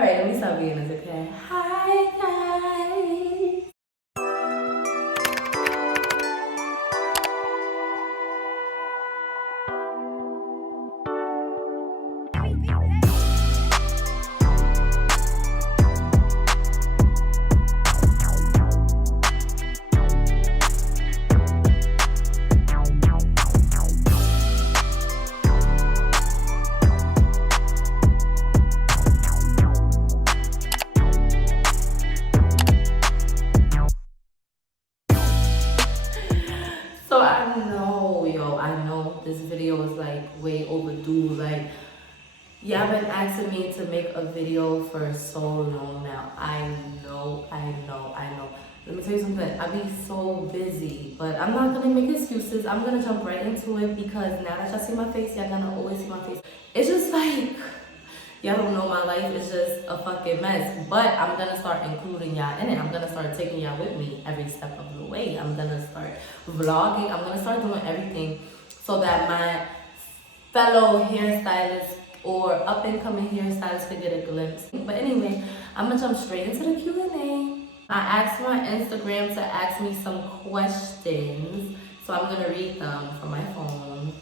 Alright, let me stop being this, okay? Hi guys! So I know this video is like way overdue. Like, y'all been asking me to make a video for so long now. I know. Let me tell you something, I be so busy, but I'm not gonna make excuses. I'm gonna jump right into it because now that y'all see my face, y'all gonna always see my face. It's just like, y'all don't know my life is just a fucking mess, but I'm gonna start including y'all in it. I'm gonna start taking y'all with me every step of the way. I'm gonna start vlogging. I'm gonna start doing everything so that my fellow hairstylists or up and coming hairstylists could get a glimpse. But anyway, I'm gonna jump straight into the Q&A. I asked my Instagram to ask me some questions, so I'm gonna read them from my phone.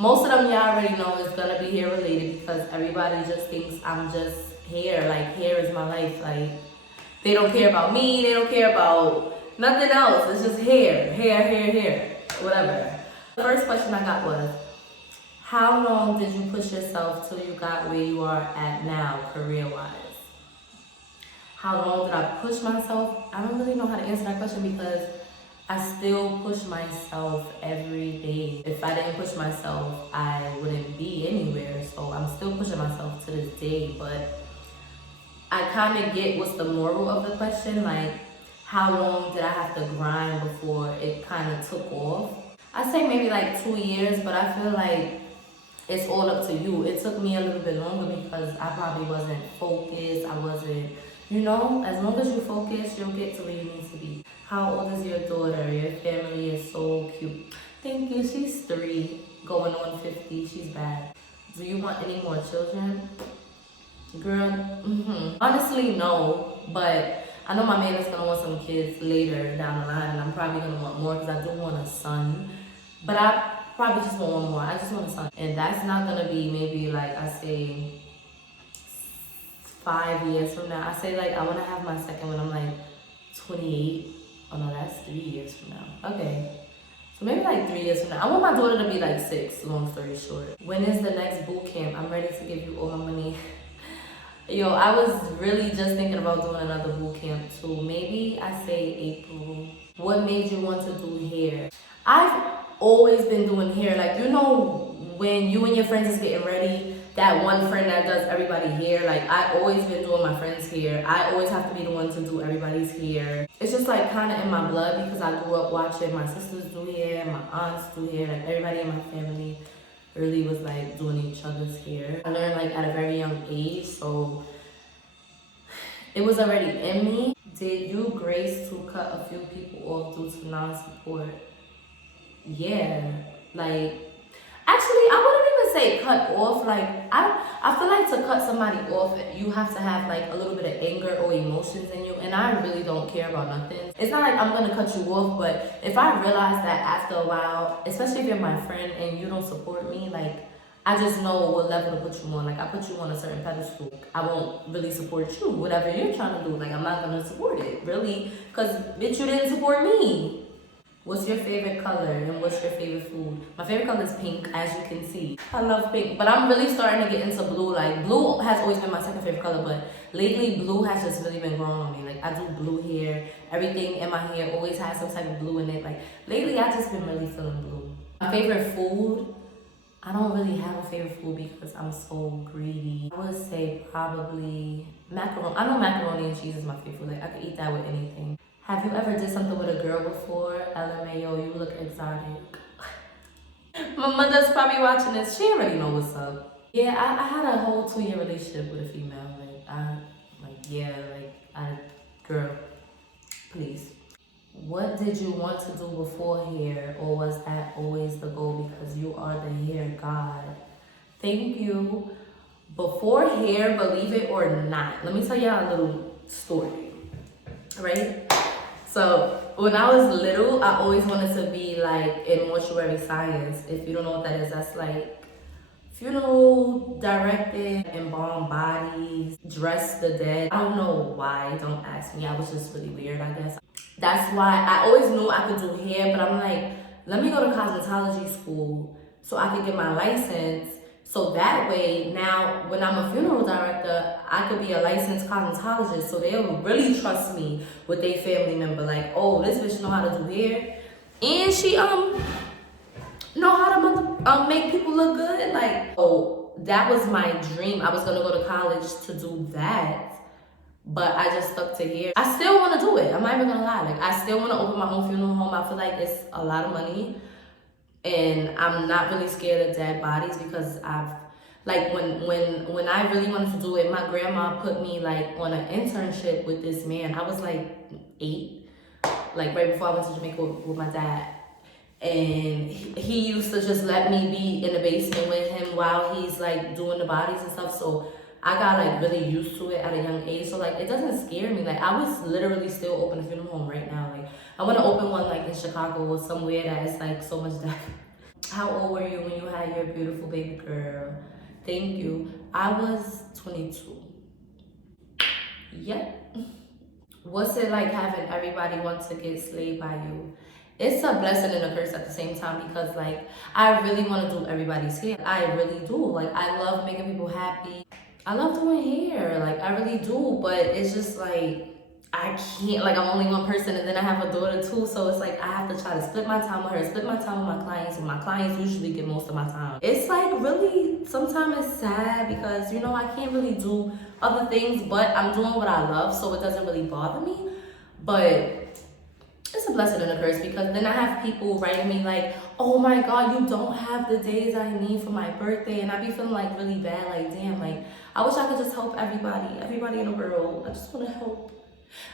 Most of them y'all already know is gonna be hair related because everybody just thinks I'm just hair. Like, hair is my life. Like, they don't care about me. They don't care about nothing else. It's just hair, whatever. The first question I got was, how long did you push yourself till you got where you are at now, career-wise? How long did I push myself? I don't really know how to answer that question because I still push myself every day. If I didn't push myself, I wouldn't be anywhere. So I'm still pushing myself to this day, but I kind of get what's the moral of the question. Like, how long did I have to grind before it kind of took off? I say maybe like 2 years, but I feel like it's all up to you. It took me a little bit longer because I probably wasn't focused. I wasn't, as long as you focus, you'll get to where you need to be. How old is your daughter? Your family is so cute. Thank you. She's 3, going on 50. She's bad. Do you want any more children? Girl, honestly, no. But I know my man is going to want some kids later down the line, and I'm probably going to want more because I do want a son. But I probably just want one more. I just want a son. And that's not going to be maybe like, I say 5 years from now. I say like I want to have my second when I'm like 28. Oh no, that's 3 years from now. Okay. So maybe like 3 years from now. I want my daughter to be like 6, long story short. When is the next boot camp? I'm ready to give you all my money. Yo, I was really just thinking about doing another boot camp too. Maybe I say April. What made you want to do hair? I've always been doing hair. Like, when you and your friends is getting ready, that one friend that does everybody hair, like, I always been doing my friends' hair. I always have to be the one to do everybody's hair. It's just like kind of in my blood because I grew up watching my sisters do hair, my aunts do hair, like everybody in my family really was like doing each other's hair. I learned like at a very young age, so it was already in me. Did you grace to cut a few people off due to non-support? Yeah, like, actually, I wouldn't even say cut off. Like, I feel like to cut somebody off, you have to have like a little bit of anger or emotions in you, and I really don't care about nothing. It's not like I'm gonna cut you off, but if I realize that after a while, especially if you're my friend and you don't support me, like, I just know what level to put you on. Like, I put you on a certain pedestal. I won't really support you, whatever you're trying to do. Like, I'm not gonna support it, really, because bitch, you didn't support me. What's your favorite color and what's your favorite food? My favorite color is pink, as you can see. I love pink, but I'm really starting to get into blue. Like, blue has always been my second favorite color, but lately blue has just really been growing on me. Like, I do blue hair. Everything in my hair always has some type of blue in it. Like, lately I've just been really feeling blue. My favorite food, I don't really have a favorite food because I'm so greedy. I would say probably macaroni. I know macaroni and cheese is my favorite food. Like, I could eat that with anything. Have you ever did something with a girl before? LMAO, you look exotic. My mother's probably watching this. She already know what's up. Yeah, I had a whole 2-year relationship with a female. Girl, please. What did you want to do before hair, or was that always the goal because you are the hair god? Thank you. Before hair, believe it or not, let me tell y'all a little story, right? So when I was little, I always wanted to be like in mortuary science. If you don't know what that is, that's like funeral directing, embalm bodies, dress the dead. I don't know why, don't ask me. I was just really weird, I guess. That's why I always knew I could do hair, but I'm like, let me go to cosmetology school so I could get my license. So that way, now when I'm a funeral director, I could be a licensed cosmetologist. So they'll really trust me with their family member. Like, oh, this bitch know how to do hair, and she know how to make people look good. Like, oh, that was my dream. I was gonna go to college to do that, but I just stuck to hair. I still want to do it. I'm not even gonna lie. Like, I still want to open my own funeral home. I feel like it's a lot of money, and I'm not really scared of dead bodies because I've like when I really wanted to do it, my grandma put me like on an internship with this man. I was like 8, like right before I went to Jamaica with my dad. And he used to just let me be in the basement with him while he's like doing the bodies and stuff. So I got like really used to it at a young age. So like it doesn't scare me. Like I was literally still open a funeral home right now. Like I want to open one like in Chicago or somewhere that is like so much death. How old were you when you had your beautiful baby girl? Thank you. I was 22. Yep. What's it like having everybody want to get slayed by you? It's a blessing and a curse at the same time because like I really want to do everybody's hair. I really do. Like I love making people happy. I love doing hair. Like I really do. But it's just like I can't, like I'm only one person and then I have a daughter too. So it's like I have to try to split my time with her, split my time with my clients, and my clients usually get most of my time. It's like really, sometimes it's sad because you know I can't really do other things, but I'm doing what I love, so it doesn't really bother me. But it's a blessing and a curse because then I have people writing me like, oh my God, you don't have the days I need for my birthday. And I be feeling like really bad, like damn, like I wish I could just help everybody in the world. I just want to help.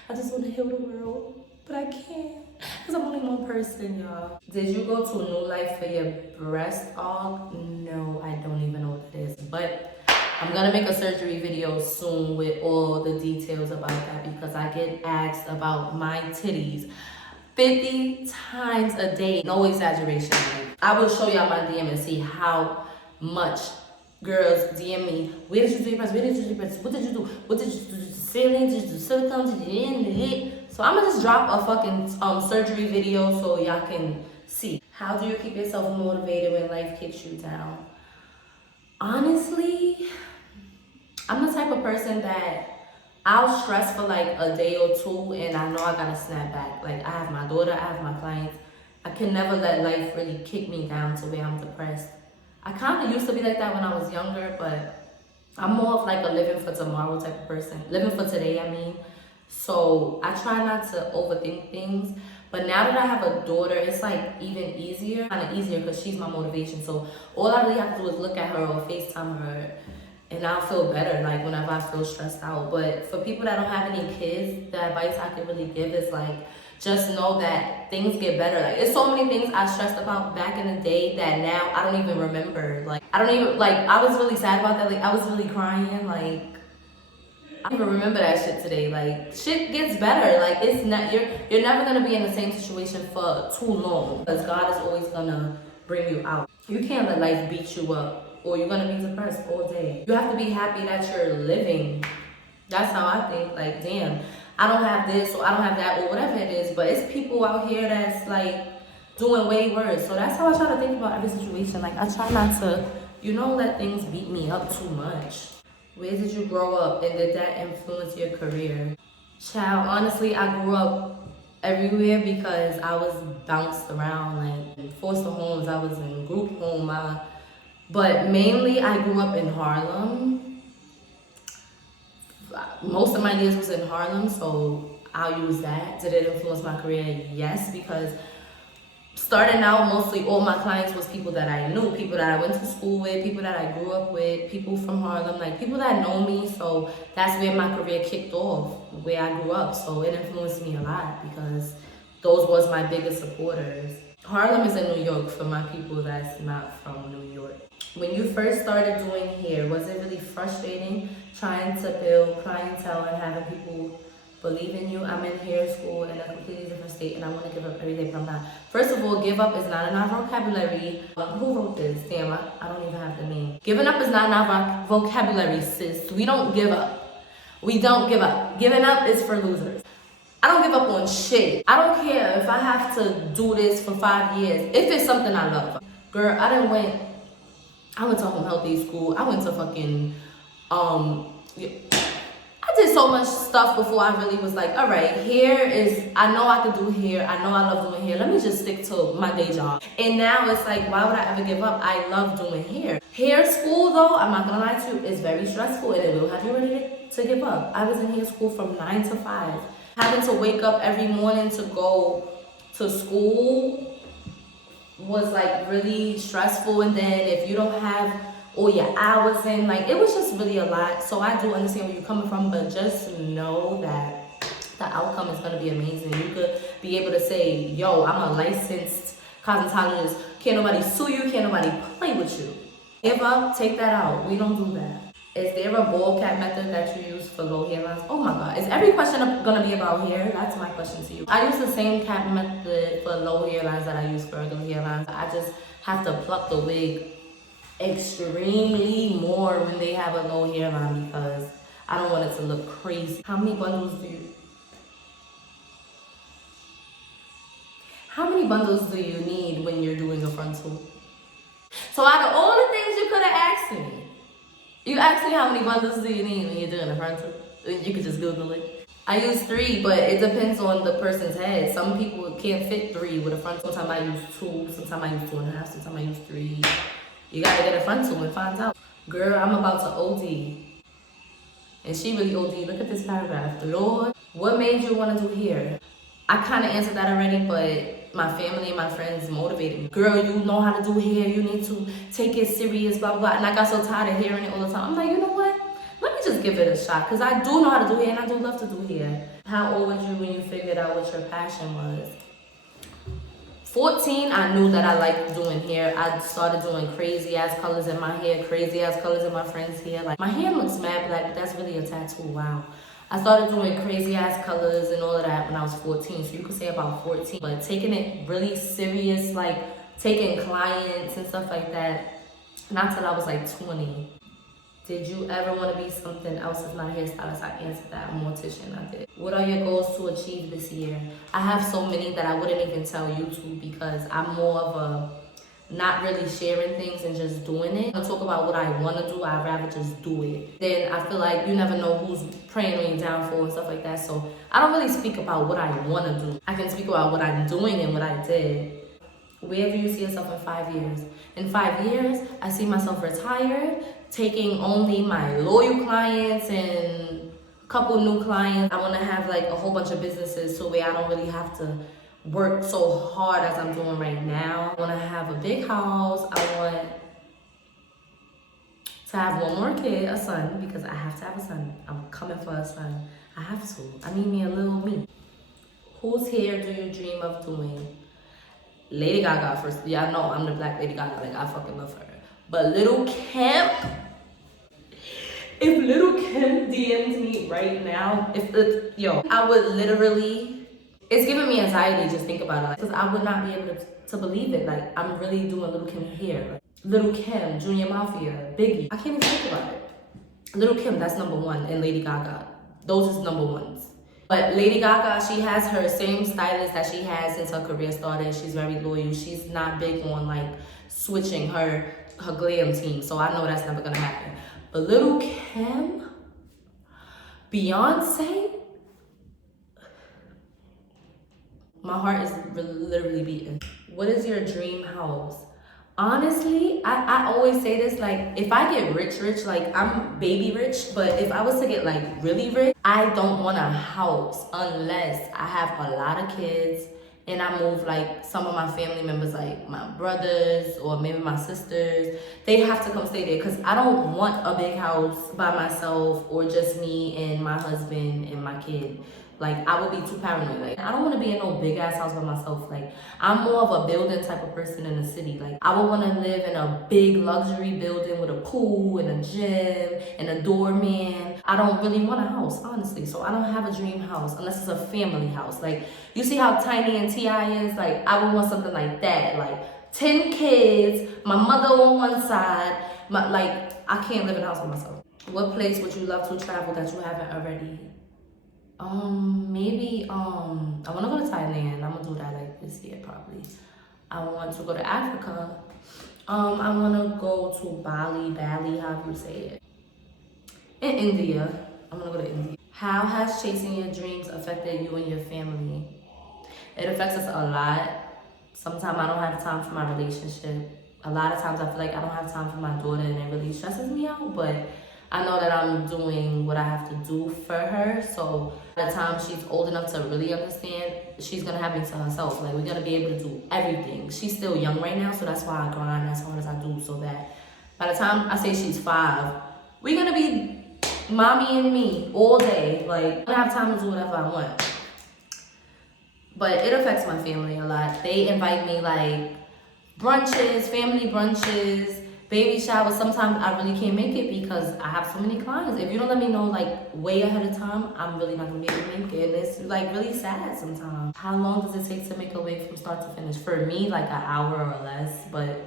I just want to heal the world, but I can't because I'm only one person, y'all. Did you go to New Life for your breast aug? No, I don't even know what it is, but I'm gonna make a surgery video soon with all the details about that because I get asked about my titties 50 times a day. No exaggeration. I will show y'all my DM and see how much girls DM me. Where did you do your breasts? Where did you do your breasts? What did you do? What did you do? Did you do saline? Did you do silicone? Did you in the hit? So I'm gonna just drop a fucking surgery video so y'all can see. How do you keep yourself motivated when life kicks you down? Honestly, I'm the type of person that I'll stress for like a day or two and I know I gotta snap back. Like I have my daughter, I have my clients. I can never let life really kick me down to where I'm depressed. I kind of used to be like that when I was younger, but I'm more of like a living for tomorrow type of person. Living for today, I mean. So I try not to overthink things. But now that I have a daughter, it's like even easier. Kind of easier because she's my motivation. So all I really have to do is look at her or FaceTime her and I'll feel better like whenever I feel stressed out. But for people that don't have any kids, the advice I can really give is like, just know that things get better. Like there's so many things I stressed about back in the day that now I don't even remember. Like I don't even, like I was really sad about that. Like I was really crying. Like I don't even remember that shit today. Like shit gets better. Like it's not, you're never gonna be in the same situation for too long because God is always gonna bring you out. You can't let life beat you up or you're gonna be depressed all day. You have to be happy that you're living. That's how I think. Like damn, I don't have this or I don't have that or whatever it is, but it's people out here that's like doing way worse. So that's how I try to think about every situation. Like I try not to, you know, let things beat me up too much. Where did you grow up and did that influence your career? Child, honestly, I grew up everywhere because I was bounced around like in foster homes, I was in group home, but mainly I grew up in Harlem. Most of my years was in Harlem, so I'll use that. Did it influence my career? Yes, because starting out, mostly all my clients was people that I knew, people that I went to school with, people that I grew up with, people from Harlem, like people that know me. So that's where my career kicked off, where I grew up. So it influenced me a lot because those was my biggest supporters. Harlem is in New York for my people that's not from New York. When you first started doing hair, was it really frustrating trying to build clientele and having people believe in you? I'm in hair school in a completely different state and I want to give up every day, but I'm not. First of all, give up is not in our vocabulary. Who wrote this? Damn, I don't even have the name. Giving up is not in our vocabulary, sis. We don't give up. We don't give up. Giving up is for losers. I don't give up on shit. I don't care if I have to do this for 5 years. If it's something I love. Girl, I went to home healthy school. I went to fucking, I did so much stuff before I really was like, all right, I know I can do hair. I know I love doing hair. Let me just stick to my day job. And now it's like, why would I ever give up? I love doing hair. Hair school though, I'm not gonna lie to you, is very stressful and it will have you ready to give up. I was in hair school from 9 to 5. Having to wake up every morning to go to school was like really stressful, and then if you don't have all your hours in, like it was just really a lot. So I do understand where you're coming from, but just know that the outcome is gonna be amazing. You could be able to say, yo, I'm a licensed cosmetologist. Can't nobody sue you, can't nobody play with you. Give up, take that out. We don't do that. Is there a ball cap method that you use for low hairlines? Oh my God, is every question gonna be about hair? That's my question to you. I use the same cap method for low hairlines that I use for regular hairlines. I just have to pluck the wig extremely more when they have a low hairline because I don't want it to look crazy. How many bundles do you need when you're doing a frontal? So out of all the things you could have asked me, you asked me how many bundles do you need when you're doing a frontal? You could just Google it. I use 3, but it depends on the person's head. Some people can't fit 3 with a frontal. Sometimes I use 2, sometimes I use 2.5, sometimes I use 3. You gotta get a frontal and find out. Girl, I'm about to OD. And she really OD. Look at this paragraph. Lord, what made you want to do hair? I kind of answered that already, but my family and my friends motivated me. Girl, you know how to do hair. You need to take it serious, blah, blah, blah. And I got so tired of hearing it all the time. I'm like, you know what? Let me just give it a shot. Because I do know how to do hair and I do love to do hair. How old were you when you figured out what your passion was? 14, I knew that I liked doing hair. I started doing crazy ass colors in my hair, crazy ass colors in my friend's hair. Like, my hair looks mad black, but that's really a tattoo, wow. I started doing crazy ass colors and all of that when I was 14, so you could say about 14. But taking it really serious, like taking clients and stuff like that, not till I was like 20. Did you ever want to be something else as not a hairstylist? I answered that. I'm a mortician. I did. What are your goals to achieve this year? I have so many that I wouldn't even tell you to because I'm more of a not really sharing things and just doing it. I talk about what I want to do. I'd rather just do it. Then I feel like you never know who's praying on your downfall and stuff like that. So I don't really speak about what I want to do. I can speak about what I'm doing and what I did. Where do you see yourself in 5 years? In 5 years, I see myself retired, taking only my loyal clients and a couple new clients. I want to have like a whole bunch of businesses so where I don't really have to work so hard as I'm doing right now. I want to have a big house. I want to have one more kid, a son, because I have to have a son. I'm coming for a son. I have to. I need me a little me. Whose hair do you dream of doing? Lady Gaga first. Y'all know I'm the black Lady Gaga. Like, I fucking love her. But Little Kim, if Little Kim DMs me right now, I would literally, it's giving me anxiety just think about it. Because I would not be able to believe it. Like, I'm really doing Little Kim hair. Like, Little Kim, Junior Mafia, Biggie. I can't even think about it. Little Kim, that's number 1. And Lady Gaga. Those is number 1s. But Lady Gaga, she has her same stylist that she has since her career started. She's very loyal. She's not big on like switching her glam team. So I know that's never gonna happen. But Little Kim, Beyonce, my heart is literally beating. What is your dream house? Honestly, I always say this, like, if I get rich, like, I'm baby rich, but if I was to get, like, really rich, I don't want a house unless I have a lot of kids and I move, like, some of my family members, like, my brothers or maybe my sisters, they have to come stay there because I don't want a big house by myself or just me and my husband and my kid. Like, I would be too paranoid. Like, I don't want to be in no big ass house by myself. Like, I'm more of a building type of person in the city. Like, I would want to live in a big luxury building with a pool and a gym and a doorman. I don't really want a house, honestly. So I don't have a dream house unless it's a family house. Like, you see how tiny and T.I. is? Like, I would want something like that. Like, 10 kids, my mother on one side. I can't live in a house by myself. What place would you love to travel that you haven't already? Maybe, I want to go to Thailand. I'm gonna do that like this year probably. I want to go to Africa. I want to go to Bali, however you say it. In India. I want to go to India. How has chasing your dreams affected you and your family? It affects us a lot. Sometimes I don't have time for my relationship. A lot of times I feel like I don't have time for my daughter and it really stresses me out, but I know that I'm doing what I have to do for her. So by the time she's old enough to really understand, she's gonna have me to herself. Like, we're gonna be able to do everything. She's still young right now, so that's why I grind as hard as I do, so that by the time I say she's 5, we're gonna be mommy and me all day. Like, I don't have time to do whatever I want. But it affects my family a lot. They invite me like brunches, family brunches, baby showers. Sometimes I really can't make it because I have so many clients. If you don't let me know like way ahead of time, I'm really not gonna be able to make it. And it's like really sad sometimes. How long does it take to make a wig from start to finish? For me, like an hour or less, but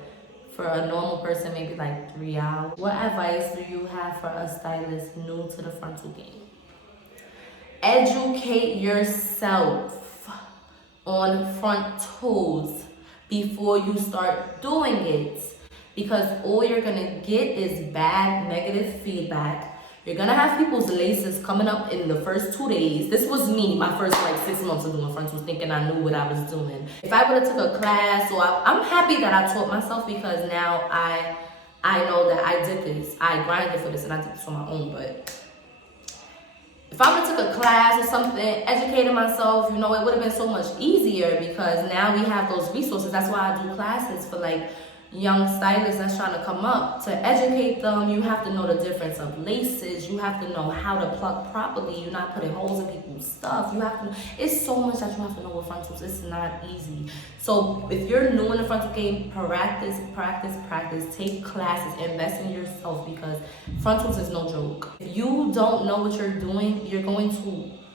for a normal person, maybe like 3 hours. What advice do you have for a stylist new to the frontal game? Educate yourself on frontals before you start doing it, because all you're gonna get is bad negative feedback. You're gonna have people's laces coming up in the first 2 days. This was me, my first like 6 months of doing frontals, thinking I knew what I was doing. If I would have took a class, or I'm happy that I taught myself, because now I know that I did this, I grinded for this, and I did this on my own. But if I would have took a class or something, educated myself, you know, it would have been so much easier, because now we have those resources. That's why I do classes for like young stylists that's trying to come up. To educate them, you have to know the difference of laces. You have to know how to pluck properly. You're not putting holes in people's stuff. You have to, it's so much that you have to know with frontals. It's not easy. So if you're new in the frontal game, practice. Take classes, invest in yourself, because frontals is no joke. If you don't know what you're doing,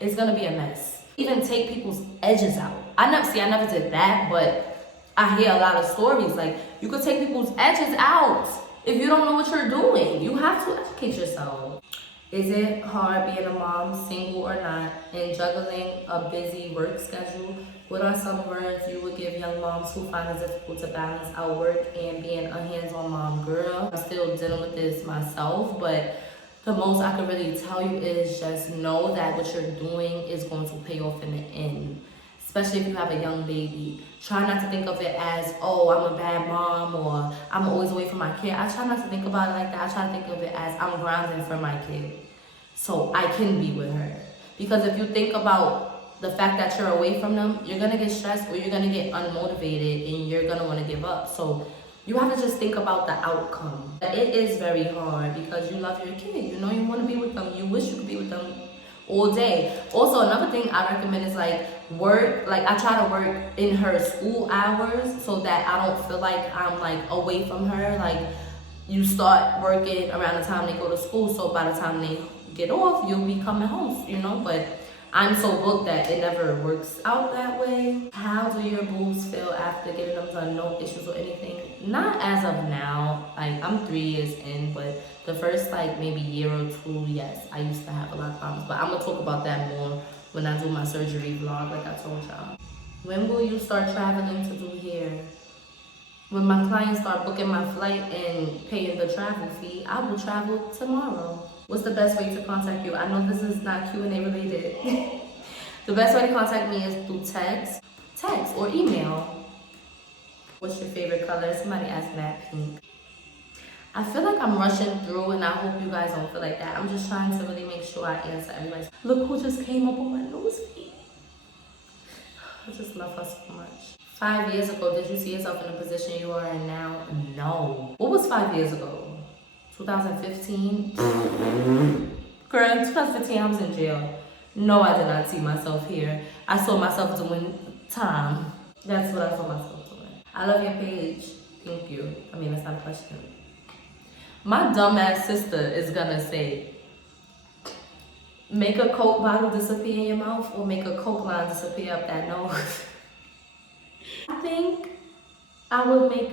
it's gonna be a mess. Even take people's edges out. I never did that, but I hear a lot of stories. Like, you could take people's edges out if you don't know what you're doing. You have to educate yourself. Is it hard being a mom, single or not, and juggling a busy work schedule? What are some words you would give young moms who find it difficult to balance out work and being a hands-on mom? Girl, I'm still dealing with this myself, but the most I can really tell you is just know that what you're doing is going to pay off in the end. Especially if you have a young baby. Try not to think of it as, oh, I'm a bad mom, or I'm always away from my kid. I try not to think about it like that. I try to think of it as I'm grounding for my kid, so I can be with her. Because if you think about the fact that you're away from them, you're gonna get stressed, or you're gonna get unmotivated, and you're gonna wanna give up. So you have to just think about the outcome. It is very hard because you love your kid. You know, you wanna be with them. You wish you could be with them all day. Also, another thing I recommend is like work. Like, I try to work in her school hours so that I don't feel like I'm like away from her. Like, you start working around the time they go to school, so by the time they get off, you'll be coming home, you know. But I'm so booked that it never works out that way. How do your boobs feel after getting them done? No issues or anything? Not as of now. Like, I'm 3 years in, but the first like maybe year or 2, yes, I used to have a lot of problems. But I'm gonna talk about that more when I do my surgery vlog, like I told y'all. When will you start traveling to do hair? When my clients start booking my flight and paying the travel fee, I will travel tomorrow. What's the best way to contact you? I know this is not Q&A related. The best way to contact me is through text or email. What's your favorite color? Somebody asked Matte Pink. I feel like I'm rushing through, and I hope you guys don't feel like that. I'm just trying to really make sure I answer everybody's. Look who just came up on my newsfeed. I just love her so much. 5 years ago, did you see yourself in the position you are in now? No. What was 5 years ago? 2015? Girl, in 2015, I was in jail. No, I did not see myself here. I saw myself doing time. That's what I saw myself doing. I love your page. Thank you. I mean, that's not a question. My dumbass sister is gonna say, make a Coke bottle disappear in your mouth or make a Coke line disappear up that nose. I think I would make,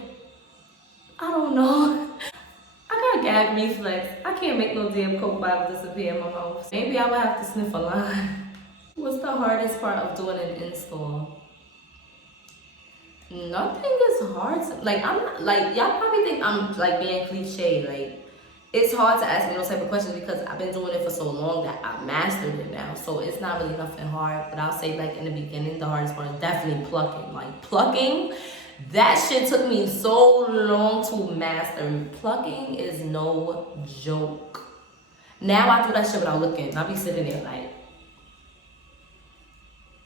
I don't know. I got gag reflex. I can't make no damn Coke bottle disappear in my mouth. Maybe I would have to sniff a line. What's the hardest part of doing an install? Nothing is hard. Like, I'm not, like, y'all probably think I'm like being cliche. Like, it's hard to ask me those type of questions because I've been doing it for so long that I mastered it now. So it's not really nothing hard. But I'll say, like, in the beginning, the hardest part is definitely plucking. Like, plucking, that shit took me so long to master. Plucking is no joke. Now I do that shit without looking. I'll be sitting there like,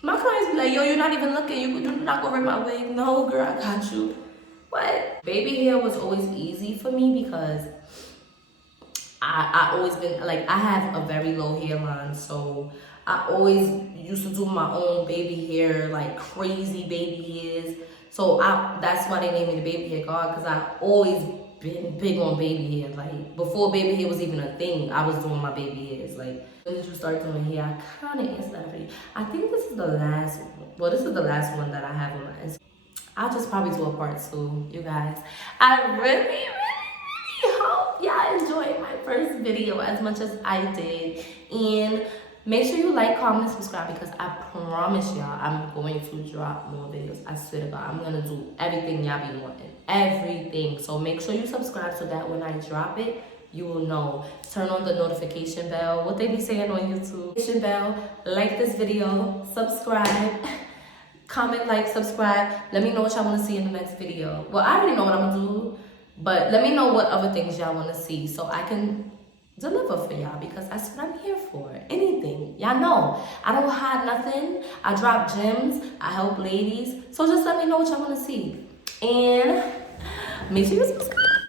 my clients be like, yo, you're not even looking. You're not gonna rip my wig. No, girl, I got you. What? Baby hair was always easy for me because I always been, like, I have a very low hairline. So I always used to do my own baby hair, like crazy baby hairs. So that's why they named me the baby hair god, because I always been big on baby hair. Like, before baby hair was even a thing, I was doing my baby hairs. Like, when did you start doing hair? I kind of answered that for you. I think this is the last one. Well, this is the last one that I have on my Instagram. I'll just probably do a part 2, you guys. I really hope y'all enjoyed my first video as much as I did. And make sure you like, comment, and subscribe because I promise y'all I'm going to drop more videos. I swear to God, I'm going to do everything y'all be wanting. Everything. So make sure you subscribe so that when I drop it, you will know. Turn on the notification bell. What they be saying on YouTube. Notification bell. Like this video. Subscribe. Comment, like, subscribe. Let me know what y'all want to see in the next video. Well, I already know what I'm going to do. But let me know what other things y'all want to see so I can deliver for y'all because that's what I'm here for. Anything. Y'all know. I don't hide nothing. I drop gems. I help ladies. So just let me know what y'all want to see. And make sure you subscribe.